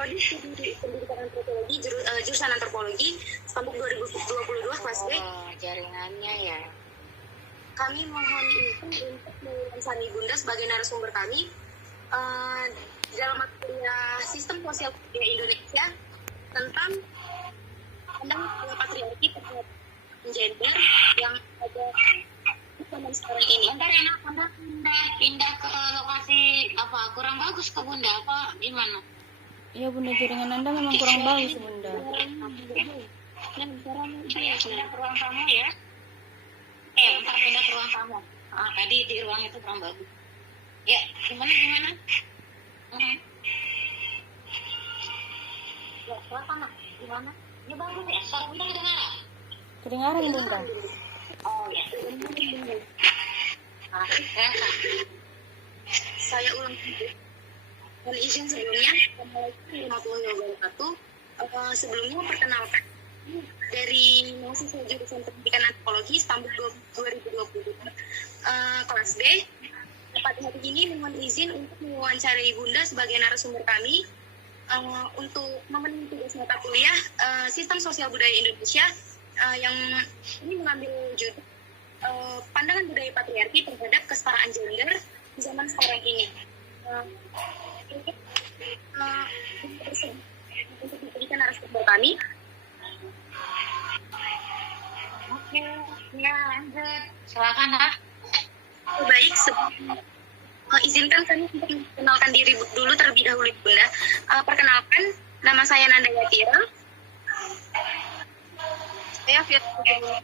Prodi Studi Pendidikan Antropologi, jurusan Antropologi, Stampuk 2022 kelas B. Jaringannya ya. Kami mohon izin untuk mewawancari Bunda sebagai narasumber kami dalam mata kuliah Sistem Sosial Budaya Indonesia tentang patriarki terhadap gender yang ada di zaman sekarang ini. Bentar ya, Bunda pindah ke lokasi apa? Kurang bagus ke Bunda apa gimana? Iya Bunda, jaringan Anda memang kurang bagus Bunda. Pindah ke ruang tamu ya. Bentar pindah ke ruang tamu. Tadi di ruang itu kurang bagus. Ya, gimana? Ya, silakan gimana? Ini bagus ya, suara Bunda kedengaran? Kedengaran Bunda. Oh ya. Silakan. Saya ulang kembali. Dan izin sebelumnya, Assalamualaikum warahmatullahi wabarakatuh. Sebelumnya perkenalkan dari mahasiswa jurusan Pendidikan Antropologi Stampuk 2022 kelas B. Pada hari ini mohon izin untuk mewawancarai Bunda sebagai narasumber kami untuk memenuhi tugas mata kuliah Sistem Sosial Budaya Indonesia yang ini mengambil judul pandangan budaya patriarki terhadap kesetaraan gender di zaman sekarang ini. Untuk memberikan narasumber kami. Oke, ya lanjut. Silakan Baik, izinkan kami untuk memperkenalkan diri dulu terlebih dahulu Bunda. Perkenalkan, nama saya Nanda Yatira. Saya Firman.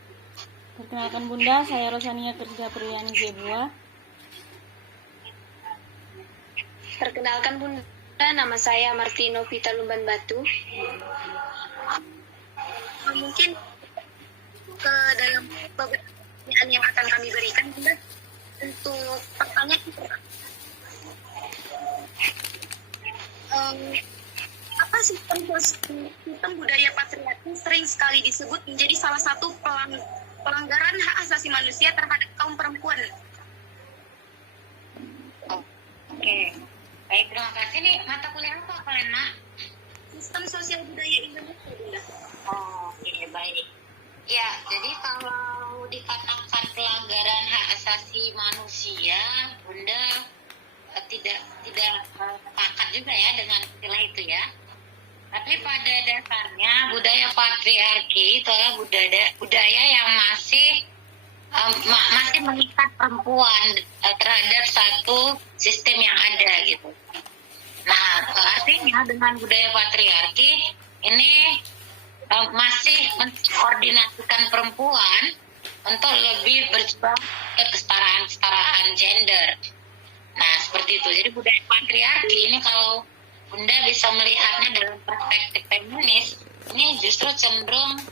Perkenalkan Bunda, saya Rosania Kerja Priyani Zebua. Perkenalkan Bunda, nama saya Martino Vita Lumban Batu. Mungkin ke dalam beberapa pertanyaan yang akan kami berikan Bunda. Untuk pertanyaan apa sistem budaya patriarki sering sekali disebut menjadi salah satu pelanggaran hak asasi manusia terhadap kaum perempuan. Oke. Baik, terima kasih nih. Mata kuliah apa kalian, Nak? Sistem Sosial Budaya Indonesia, Bunda. Oke, baik. Ya, jadi kalau dikatakan pelanggaran hak asasi manusia, Bunda tidak sepakat juga ya dengan istilah itu ya. Tapi pada dasarnya budaya patriarki itu adalah budaya yang masih mengikat perempuan terhadap satu sistem yang ada gitu. Nah, artinya dengan budaya patriarki ini masih mengkoordinasikan perempuan untuk lebih berjuang ke kesetaraan gender. Nah, seperti itu. Jadi budaya patriarki ini kalau Bunda bisa melihatnya dalam perspektif feminis, ini justru cenderung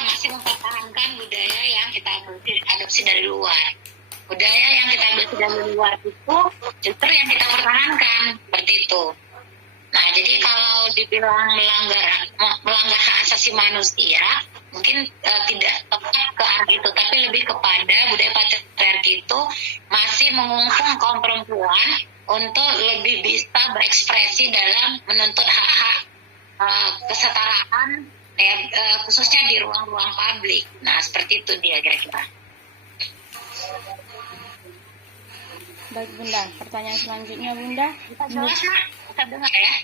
masih mempertahankan budaya yang kita adopsi dari luar. Budaya yang kita adopsi dari luar itu justru yang kita pertahankan, seperti itu. Nah, jadi kalau dibilang melanggar hak asasi manusia, mungkin tidak tepat ke arah itu, tapi lebih kepada budaya patriarki itu masih mengungkung kaum perempuan untuk lebih bisa berekspresi dalam menuntut hak-hak kesetaraan, khususnya di ruang-ruang publik. Nah, seperti itu dia kira-kira. Baik Bunda, pertanyaan selanjutnya Bunda. Bisa jelas, Nak? Bisa dengar ya?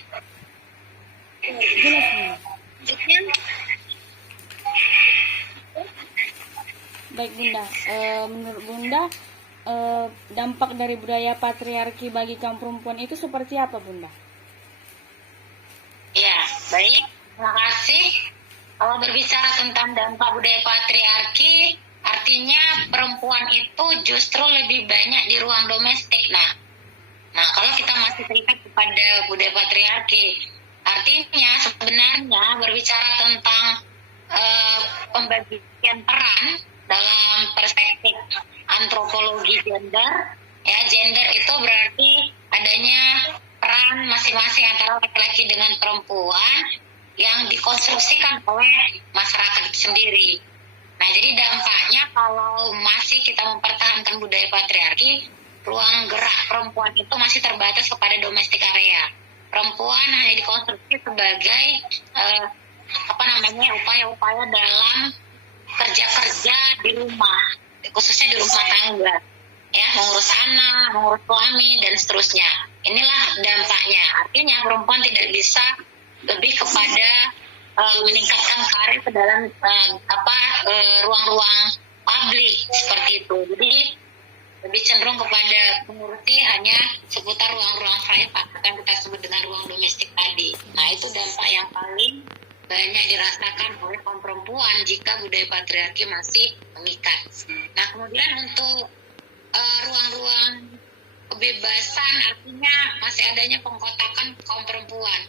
Jelas Bunda. Baik Bunda, menurut Bunda dampak dari budaya patriarki bagi kaum perempuan itu seperti apa Bunda? Ya, baik. Terima kasih. Kalau berbicara tentang dampak budaya patriarki, artinya perempuan itu justru lebih banyak di ruang domestik. Nah, kalau kita masih terikat kepada budaya patriarki, artinya sebenarnya berbicara tentang pembagian peran dalam perspektif antropologi gender, ya gender itu berarti adanya peran masing-masing antara laki-laki dengan perempuan yang dikonstruksikan oleh masyarakat sendiri. Nah, jadi dampaknya kalau masih kita mempertahankan budaya patriarki, ruang gerak perempuan itu masih terbatas kepada domestik area. perempuan hanya dikonstruksi sebagai upaya-upaya dalam kerja-kerja di rumah, khususnya di rumah tangga, ya, mengurus anak, mengurus suami dan seterusnya. Inilah dampaknya. Artinya perempuan tidak bisa lebih kepada meningkatkan karir ke dalam ruang-ruang publik seperti itu. Jadi lebih cenderung kepada mengurusi hanya seputar ruang-ruang private yang kita sebut dengan ruang domestik tadi. Nah, itu dampak yang paling banyak dirasakan oleh kaum perempuan jika budaya patriarki masih mengikat. Nah, kemudian untuk ruang-ruang kebebasan, artinya masih adanya pengkotakan kaum perempuan.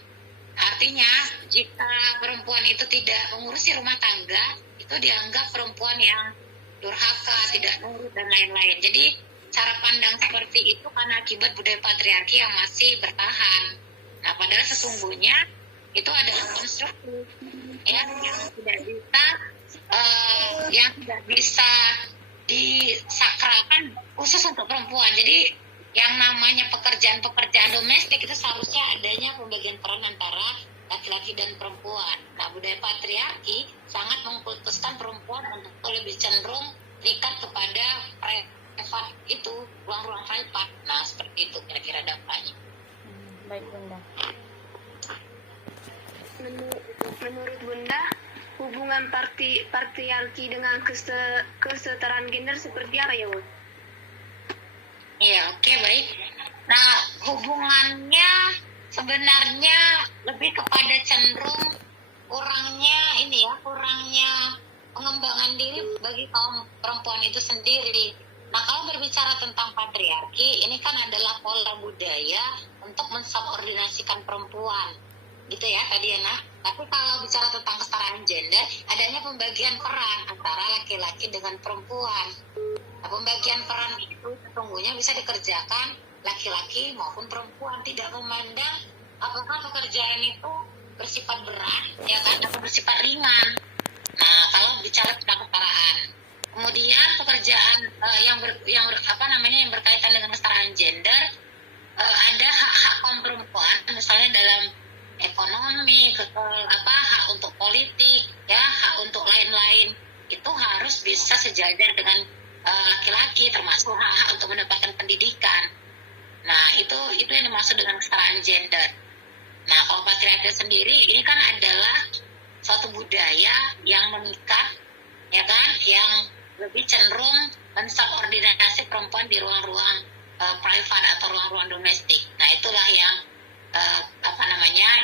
Artinya jika perempuan itu tidak mengurusi rumah tangga, itu dianggap perempuan yang durhaka, tidak nurut dan lain-lain. Jadi cara pandang seperti itu karena akibat budaya patriarki yang masih bertahan. Nah, padahal sesungguhnya itu adalah konstruksi yang tidak bisa disakralkan khusus untuk perempuan. Jadi yang namanya pekerjaan-pekerjaan domestik itu seharusnya adanya pembagian peran antara laki-laki dan perempuan. Nah, budaya patriarki sangat mengkultuskan perempuan untuk lebih cenderung terikat kepada private itu, ruang-ruang private. Nah, seperti itu kira-kira dampaknya. Baik, Bunda. Menurut Bunda, hubungan patriarki dengan kesetaraan gender seperti apa ya, Bunda? Iya, oke, baik. Nah, hubungannya sebenarnya lebih kepada cenderung kurangnya pengembangan diri bagi kaum perempuan itu sendiri. Nah, kalau berbicara tentang patriarki, ini kan adalah pola budaya untuk mensubordinasikan perempuan, gitu ya tadi ya, nah. Tapi kalau bicara tentang kesetaraan gender, adanya pembagian peran antara laki-laki dengan perempuan. Nah, pembagian peran itu sesungguhnya bisa dikerjakan laki-laki maupun perempuan, tidak memandang apakah pekerjaan itu bersifat berat, ya kan, atau bersifat ringan. Nah, kalau bicara tentang kesetaraan, kemudian pekerjaan yang berkaitan dengan kesetaraan gender, ada hak-hak kaum perempuan, misalnya dalam ekonomi, hak untuk politik, ya, hak untuk lain-lain, itu harus bisa sejajar dengan laki-laki, termasuk hak untuk mendapatkan pendidikan. Nah, itu yang dimaksud dengan kesetaraan gender. Nah, kalau patriarki sendiri ini kan adalah suatu budaya yang mengikat, ya kan, yang lebih cenderung mensubordinasi perempuan di ruang-ruang private atau ruang-ruang domestik. Nah, itulah yang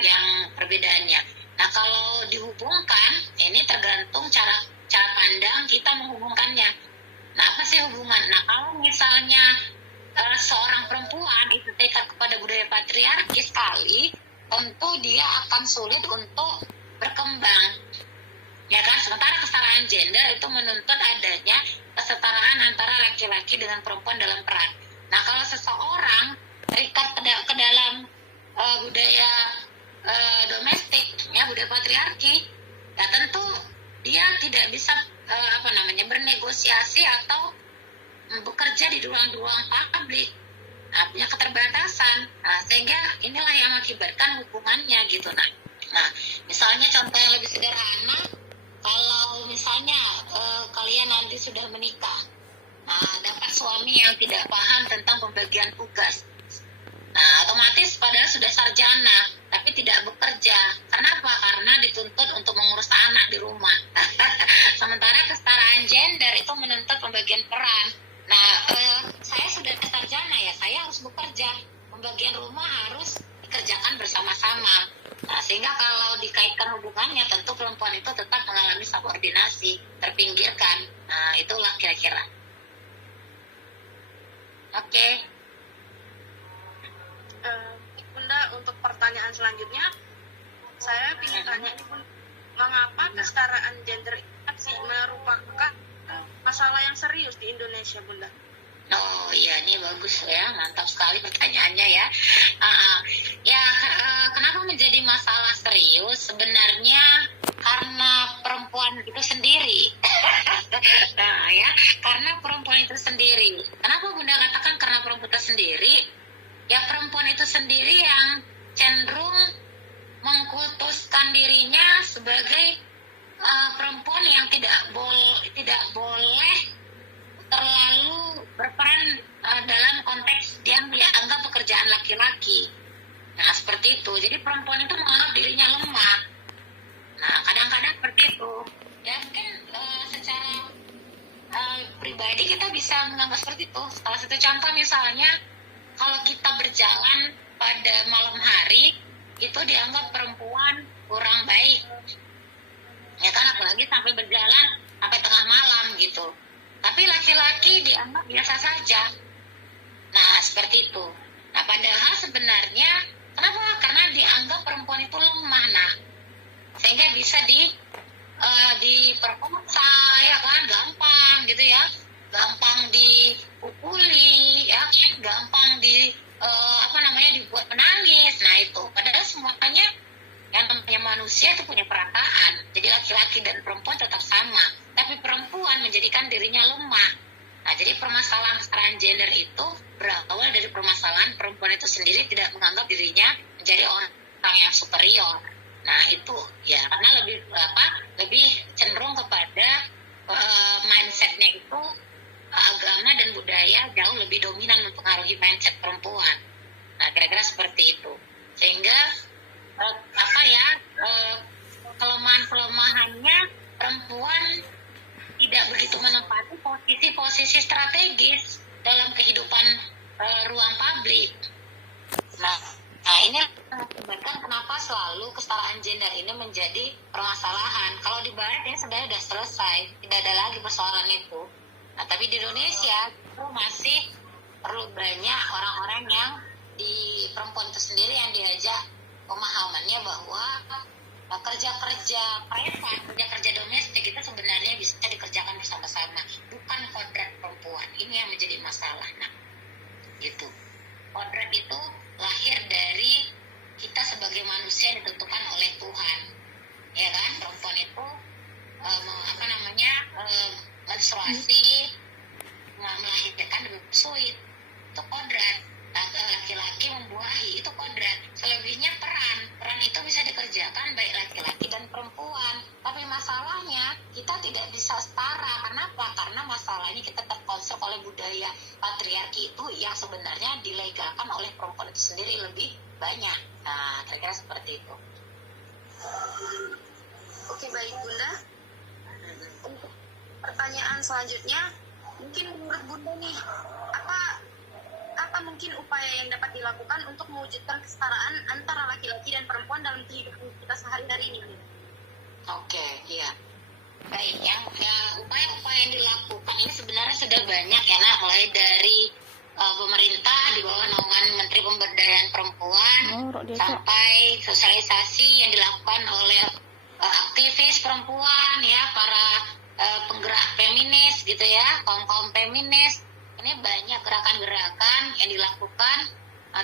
yang perbedaannya. Nah, kalau dihubungkan, ini tergantung cara pandang kita menghubungkannya. Nah, apa sih hubungan? Nah, kalau misalnya seorang perempuan itu terikat kepada budaya patriarki sekali, tentu dia akan sulit untuk berkembang, ya kan? Sementara kesetaraan gender itu menuntut adanya kesetaraan antara laki-laki dengan perempuan dalam peran. Nah, kalau seseorang terikat ke dalam budaya domestik, ya, budaya patriarki, ya tentu dia tidak bisa bernegosiasi atau bekerja di ruang-ruang publik. Nah, punya keterbatasan. Nah, sehingga inilah yang mengakibatkan hubungannya gitu. Nah, misalnya contoh yang lebih sederhana, kalau misalnya kalian nanti sudah menikah, dapat suami yang tidak paham tentang pembagian tugas. Nah, otomatis padahal sudah sarjana, tapi tidak bekerja. Kenapa? Karena dituntut untuk mengurus anak di rumah. Sementara kesetaraan gender itu menuntut pembagian peran. Nah, saya sudah sarjana, ya, saya harus bekerja. Pembagian rumah harus dikerjakan bersama-sama. Nah, sehingga kalau dikaitkan hubungannya, tentu perempuan itu tetap mengalami subordinasi, terpinggirkan. Nah, itulah kira-kira. Oke. Bunda, untuk pertanyaan selanjutnya, saya ingin tanya ini, Bunda, mengapa kesetaraan gender ini merupakan masalah yang serius di Indonesia, Bunda? Oh iya, ini bagus ya, mantap sekali pertanyaannya ya. Kenapa menjadi masalah serius? Sebenarnya karena perempuan itu sendiri. Nah ya, karena perempuan itu sendiri. Kenapa Bunda katakan karena perempuan itu sendiri? Ya, perempuan itu sendiri yang cenderung mengkultuskan dirinya sebagai perempuan yang tidak boleh terlalu berperan dalam konteks yang dianggap pekerjaan laki-laki. Nah, seperti itu. Jadi perempuan itu menganggap dirinya lemah. Nah, kadang-kadang seperti itu. Ya mungkin secara pribadi kita bisa menganggap seperti itu. Salah satu contoh misalnya, kalau kita berjalan pada malam hari, itu dianggap perempuan kurang baik. Ya kan, apalagi sampai berjalan sampai tengah malam gitu. Tapi laki-laki dianggap biasa saja. Nah, seperti itu. Nah, padahal sebenarnya kenapa? Karena dianggap perempuan itu lemah. Nah, sehingga bisa diperkosa, ya kan, gampang gitu ya, gampang dipukuli, ya kan, gampang dibuat menangis. Nah, itu padahal semuanya yang namanya manusia itu punya perasaan. Jadi laki-laki dan perempuan tetap sama, tapi perempuan menjadikan dirinya lemah. Nah, jadi permasalahan kesetaraan gender itu berawal dari permasalahan perempuan itu sendiri tidak menganggap dirinya menjadi orang yang superior. Nah, itu ya karena lebih cenderung kepada mindsetnya itu agama dan budaya jauh lebih dominan mempengaruhi mindset perempuan. Nah, kira-kira seperti itu. Sehingga kelemahan-kelemahannya perempuan tidak begitu menempati posisi-posisi strategis dalam kehidupan ruang publik. Nah, ini menyebabkan kenapa selalu kesetaraan gender ini menjadi permasalahan. Kalau di Barat ini sebenarnya sudah selesai, tidak ada lagi persoalan itu. Nah, tapi di Indonesia itu masih perlu banyak orang-orang yang di perempuan itu sendiri yang diajak pemahamannya bahwa kerja-kerja privat, kerja-kerja domestik itu sebenarnya bisa dikerjakan bersama-sama, bukan kodrat perempuan. Ini yang menjadi masalah. Nah, gitu. Kodrat itu lahir dari kita sebagai manusia yang ditentukan oleh Tuhan, ya kan? Perempuan itu menstruasi, melahirkan dan menyusui, itu kodrat. Laki-laki membuahi, itu kodrat. Selebihnya peran itu bisa dikerjakan baik laki-laki dan perempuan. Tapi masalahnya kita tidak bisa setara. Kenapa? Karena masalahnya kita terkonstruk oleh budaya patriarki itu yang sebenarnya dilegalkan oleh perempuan itu sendiri lebih banyak. Nah, kira-kira seperti itu. Oke, baik Bunda. Untuk pertanyaan selanjutnya, mungkin menurut Bunda nih, apa mungkin upaya yang dapat dilakukan untuk mewujudkan kesetaraan antara laki-laki dan perempuan dalam kehidupan kita sehari-hari ini? Oke, iya. Baik, yang upaya-upaya yang dilakukan ini sebenarnya sudah banyak ya, Nak. Mulai dari pemerintah di bawah naungan Menteri Pemberdayaan Perempuan sampai sosialisasi yang dilakukan oleh aktivis perempuan ya, para penggerak feminis gitu ya, kaum feminis. Ini banyak gerakan-gerakan yang dilakukan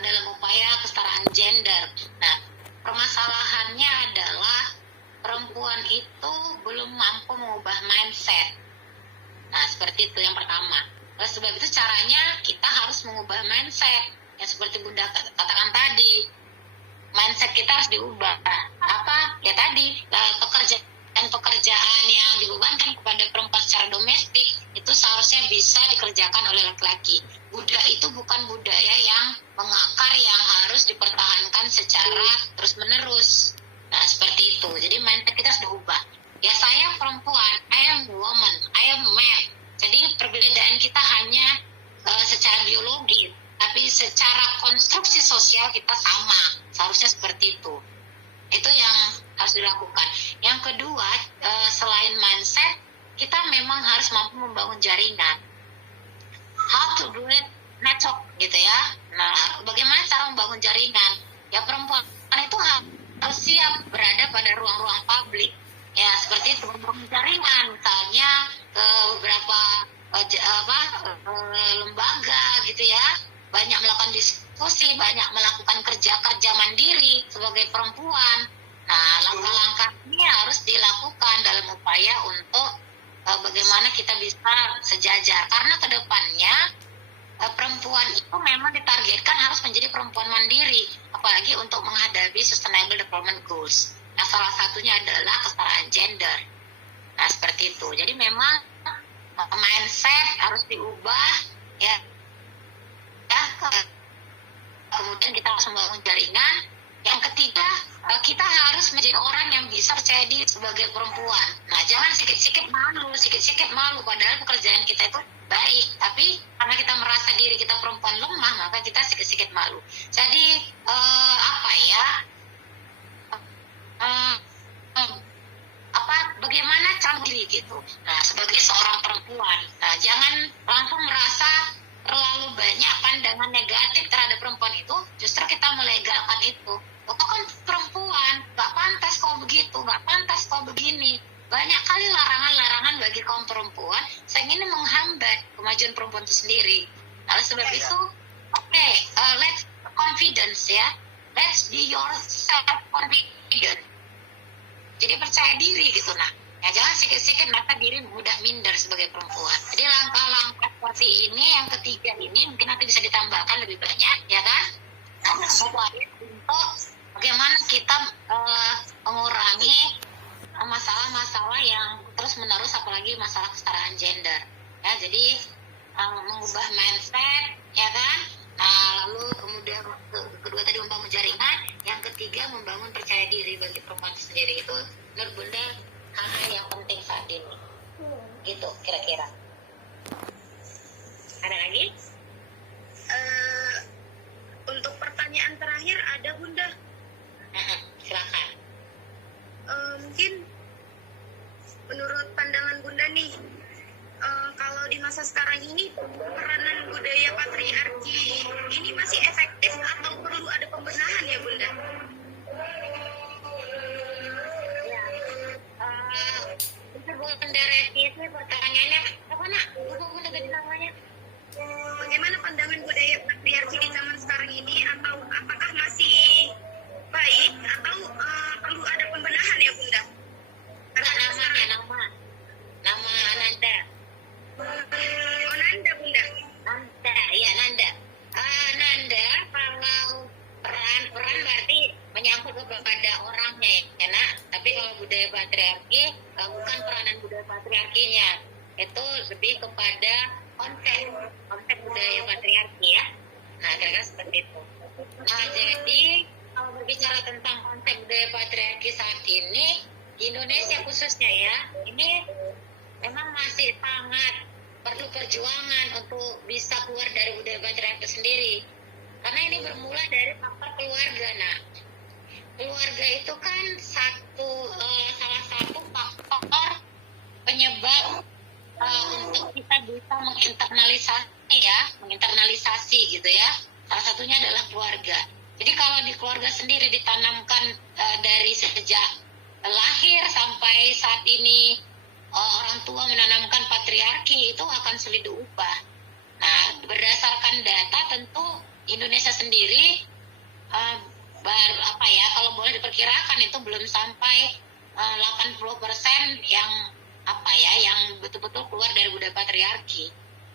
dalam upaya kesetaraan gender. Nah, permasalahannya adalah perempuan itu belum mampu mengubah mindset. Nah, seperti itu yang pertama. Oleh sebab itu caranya kita harus mengubah mindset. Yang seperti Bunda katakan tadi, mindset kita harus diubah. Apa? Ya tadi, pekerjaan yang dibebankan kepada perempuan secara domestik itu seharusnya bisa dikerjakan oleh laki-laki. Budaya itu bukan budaya yang mengakar yang harus dipertahankan secara terus-menerus. Nah, seperti itu. Jadi mindset kita harus diubah. Ya, saya perempuan, I am woman, I am man. Jadi perbedaan kita hanya secara biologi, tapi secara konstruksi sosial kita sama. Seharusnya seperti itu. Itu yang harus dilakukan. Yang kedua, selain mindset, kita memang harus mampu membangun jaringan. How to do it network gitu ya. Nah, bagaimana cara membangun jaringan? Ya, perempuan itu harus siap berada pada ruang-ruang publik. Ya, seperti itu, membangun jaringan. Misalnya ke beberapa lembaga gitu ya. Banyak melakukan diskusi, banyak melakukan kerja-kerja mandiri sebagai perempuan. Nah, langkah-langkah ini harus dilakukan dalam upaya untuk bagaimana kita bisa sejajar. Karena kedepannya perempuan itu memang ditargetkan harus menjadi perempuan mandiri, apalagi untuk menghadapi Sustainable Development Goals. Nah, salah satunya adalah kesetaraan gender. Nah, seperti itu. Jadi memang mindset harus diubah, ya. Kemudian kita harus membangun jaringan. Yang ketiga, kita harus menjadi orang yang bisa percaya diri sebagai perempuan. Nah, jangan sikit-sikit malu, padahal pekerjaan kita itu baik. Tapi karena kita merasa diri kita perempuan lemah, maka kita sikit-sikit malu. Jadi, bagaimana cara diri gitu. Nah, sebagai seorang perempuan, nah, jangan langsung merasa terlalu banyak pandangan negatif terhadap perempuan itu, justru kita melegalkan itu. Itu kan perempuan, gak pantas kau begitu, gak pantas kau begini. Banyak kali larangan-larangan bagi kaum perempuan, sehingga ini menghambat kemajuan perempuan itu sendiri. Nah, oleh sebab itu, let's confidence ya, let's be yourself confident. Jadi percaya diri gitu. Nah, ya jangan sikit-sikit merasa diri mudah minder sebagai perempuan. Jadi langkah-langkah seperti ini, yang ketiga ini mungkin nanti bisa ditambahkan lebih banyak, ya kan? Nah, untuk bagaimana kita mengurangi masalah-masalah yang terus-menerus, apalagi masalah kesetaraan gender. Ya, jadi mengubah mindset, ya kan? Nah, lalu kemudian kedua tadi membangun jaringan, yang ketiga membangun percaya diri bagi perempuan itu sendiri. Itu menurut Bunda hal-hal yang penting saat ini. Gitu kira-kira. Ada lagi? Untuk pertanyaan terakhir ada Bunda. Silakan. Mungkin menurut pandangan Bunda nih, kalau di masa sekarang ini peranan budaya patriarki ini masih efektif atau perlu ada pembenahan ya Bunda? Bunda Reti itu pertanyaannya apa nak? Bunda tadi namanya. Bagaimana pandangan budaya patriarki di zaman sekarang ini, atau apakah masih baik atau perlu ada pembenahan ya Bunda? Nama Nanda. Oh, Nanda Bunda. Nanda, ya Nanda. Nanda, kalau peran berarti menyangkut kepada orangnya ya nak. Tapi kalau budaya patriarki bukan peranan budaya patriarkinya, itu lebih kepada konsep budaya patriarki ya. Nah, kira-kira seperti itu. Nah, jadi kalau berbicara tentang konsep budaya patriarki saat ini di Indonesia khususnya ya, ini memang masih sangat perlu perjuangan untuk bisa keluar dari budaya patriarki sendiri. Karena ini bermula dari faktor keluarga. Nah, keluarga itu kan salah satu faktor penyebab untuk kita bisa menginternalisasi gitu ya. Salah satunya adalah keluarga. Jadi kalau di keluarga sendiri ditanamkan dari sejak lahir sampai saat ini, orang tua menanamkan patriarki, itu akan sulit diubah. Nah, berdasarkan data tentu Indonesia sendiri kalau boleh diperkirakan itu belum sampai 80% yang betul-betul keluar dari budaya patriarki.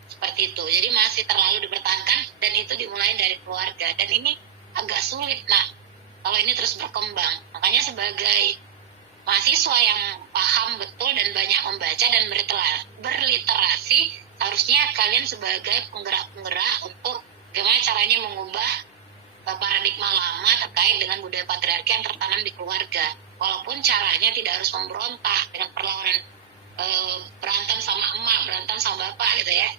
Seperti itu. Jadi masih terlalu dipertahankan, dan itu dimulai dari keluarga, dan ini agak sulit nah kalau ini terus berkembang. Makanya sebagai mahasiswa yang paham betul dan banyak membaca dan berliterasi, harusnya kalian sebagai penggerak-penggerak untuk bagaimana caranya mengubah paradigma lama terkait dengan budaya patriarki yang tertanam di keluarga. Walaupun caranya tidak harus memberontak dengan perlawanan berantem sama emak, berantem sama bapak gitu ya,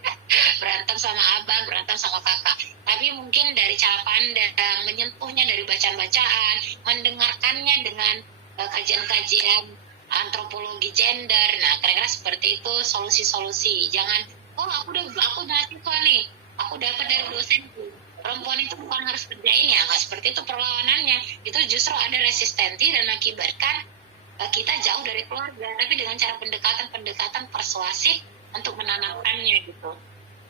berantem sama abang, berantem sama kakak. Tapi mungkin dari cara pandang, menyentuhnya dari bacaan-bacaan, mendengarkannya dengan kajian-kajian antropologi gender. Nah, kira-kira seperti itu solusi-solusi. Jangan, aku mahasiswa nih, aku dapat dari dosenku. Perempuan itu bukan harus kerjain ya, nggak seperti itu perlawanannya. Itu justru ada resistensi dan mengakibatkan kita jauh dari keluarga, tapi dengan cara pendekatan persuasif untuk menanamkannya gitu.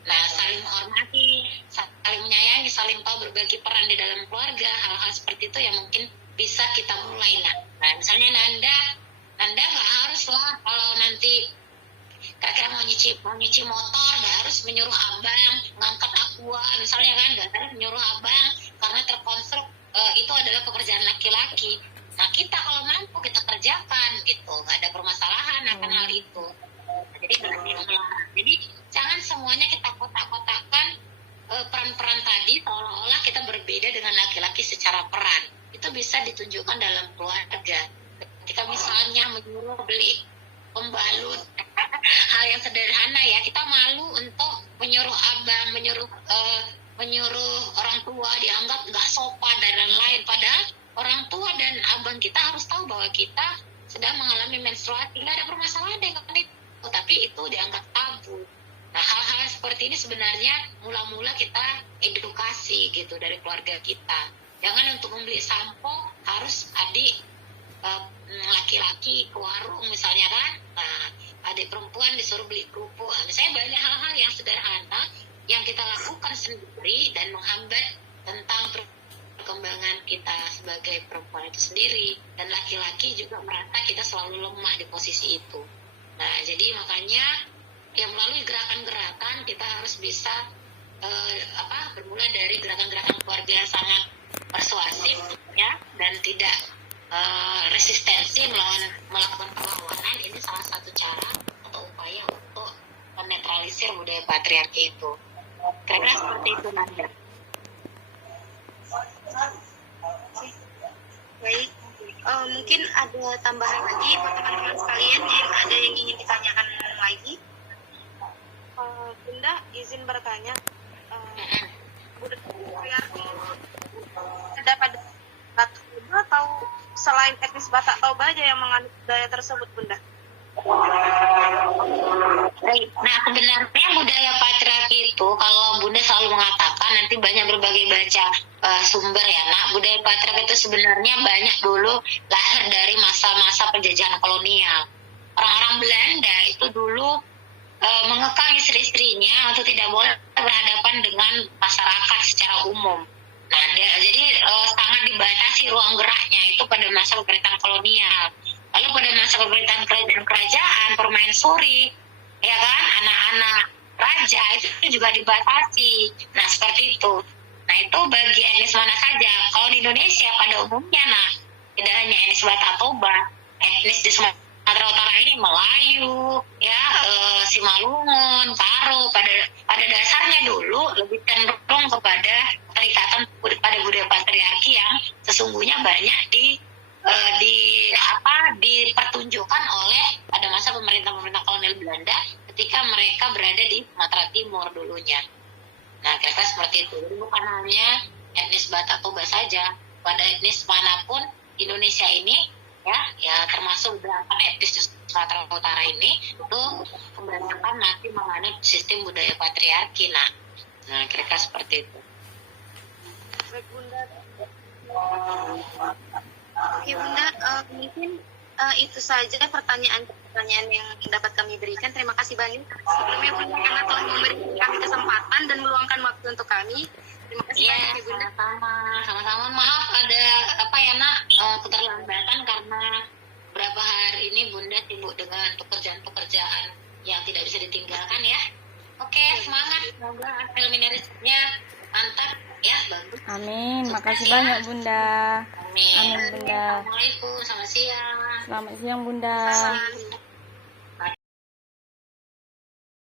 Nah, saling menghormati, saling menyayangi, saling tahu berbagi peran di dalam keluarga, hal-hal seperti itu yang mungkin bisa kita mulai. Nah, misalnya Nanda nggak harus lah kalau nanti kira-kira mau nyuci motor nggak harus menyuruh abang ngangkat aqua misalnya kan, nggak harus menyuruh abang karena terkonstruk itu adalah pekerjaan laki-laki. Nah kita kalau mampu kita kerjakan gitu, nggak ada permasalahan akan hal itu. Jadi jangan semuanya kita kotak-kotakan peran-peran tadi seolah-olah kita berbeda dengan laki-laki secara peran. Itu bisa ditunjukkan dalam keluarga. Ketika misalnya menyuruh beli pembalut, hal yang sederhana ya, kita malu untuk menyuruh abang, menyuruh orang tua, dianggap nggak sopan dan lain-lain. Padahal orang tua dan abang kita harus tahu bahwa kita sedang mengalami menstruasi, nggak ada permasalahan dengan itu, tapi itu dianggap tabu. Nah hal-hal seperti ini sebenarnya mula-mula kita edukasi gitu dari keluarga kita. Jangan untuk membeli sampo harus adik laki-laki ke warung misalnya kan, nah adik perempuan disuruh beli kerupuk. Nah, misalnya banyak hal-hal yang sederhana yang kita lakukan sendiri dan menghambat tentang perkembangan kita sebagai perempuan itu sendiri, dan laki-laki juga merasa kita selalu lemah di posisi itu. Nah jadi makanya yang melalui gerakan-gerakan kita harus bisa bermula dari gerakan-gerakan keluarga yang sangat persuasif ya, dan tidak resistensi melakukan perlawanan. Ini salah satu cara atau upaya untuk menetralisir budaya patriarki itu. Karena seperti itu Nanda. Baik, mungkin ada tambahan lagi buat teman-teman sekalian yang ada yang ingin ditanyakan lagi. Bunda, izin bertanya. Budaya patriarki ada pada Batak Toba atau selain etnis Batak Toba aja yang menganut budaya tersebut, Bunda? Baik. Nah sebenarnya budaya patriarki itu kalau Bunda selalu mengatakan nanti banyak berbagai baca sumber ya. Nah budaya patriarki itu sebenarnya banyak dulu lahir dari masa-masa penjajahan kolonial. Orang-orang Belanda itu dulu mengekang istri-istrinya untuk tidak boleh berhadapan dengan masyarakat secara umum. Nah, jadi sangat dibatasi ruang geraknya itu pada masa pemerintahan kolonial. Lalu pada masa pemerintahan kerajaan permaisuri, ya kan, anak-anak raja itu juga dibatasi. Nah, seperti itu. Nah, itu bagi etnis mana saja. Kalau di Indonesia pada umumnya, nah, tidak hanya etnis Batak Toba, etnis di Sumatera Utara ini Melayu, ya, Simalungun, Karo, pada dasarnya dulu lebih cenderung kepada perikatan pada budaya patriarki yang sesungguhnya banyak dipertunjukkan oleh pada masa pemerintah kolonial Belanda ketika mereka berada di Sumatera Timur dulunya. Nah, kira-kira seperti itu. Jadi bukan hanya etnis Batak Toba saja, pada etnis manapun Indonesia ini ya termasuk beberapa etnis di Sumatera Utara ini itu kebanyakan masih menganut sistem budaya patriarki. Nah kira-kira seperti itu. Baik, Bunda. Oke Bunda, mungkin itu saja pertanyaan-pertanyaan yang dapat kami berikan. Terima kasih banyak sebelumnya Bunda karena telah memberikan kami kesempatan dan meluangkan waktu untuk kami. Terima kasih banyak ya Bunda. Sama-sama. Maaf ada keterlambatan karena beberapa hari ini Bunda sibuk dengan pekerjaan-pekerjaan yang tidak bisa ditinggalkan ya. Oke, semangat, semoga hasil mini risetnya mantap ya, bagus. Amin. Sukses Makasih ya. banyak Bunda. Amin. Amin Bunda. Assalamualaikum, selamat siang. Selamat siang Bunda. Selamat.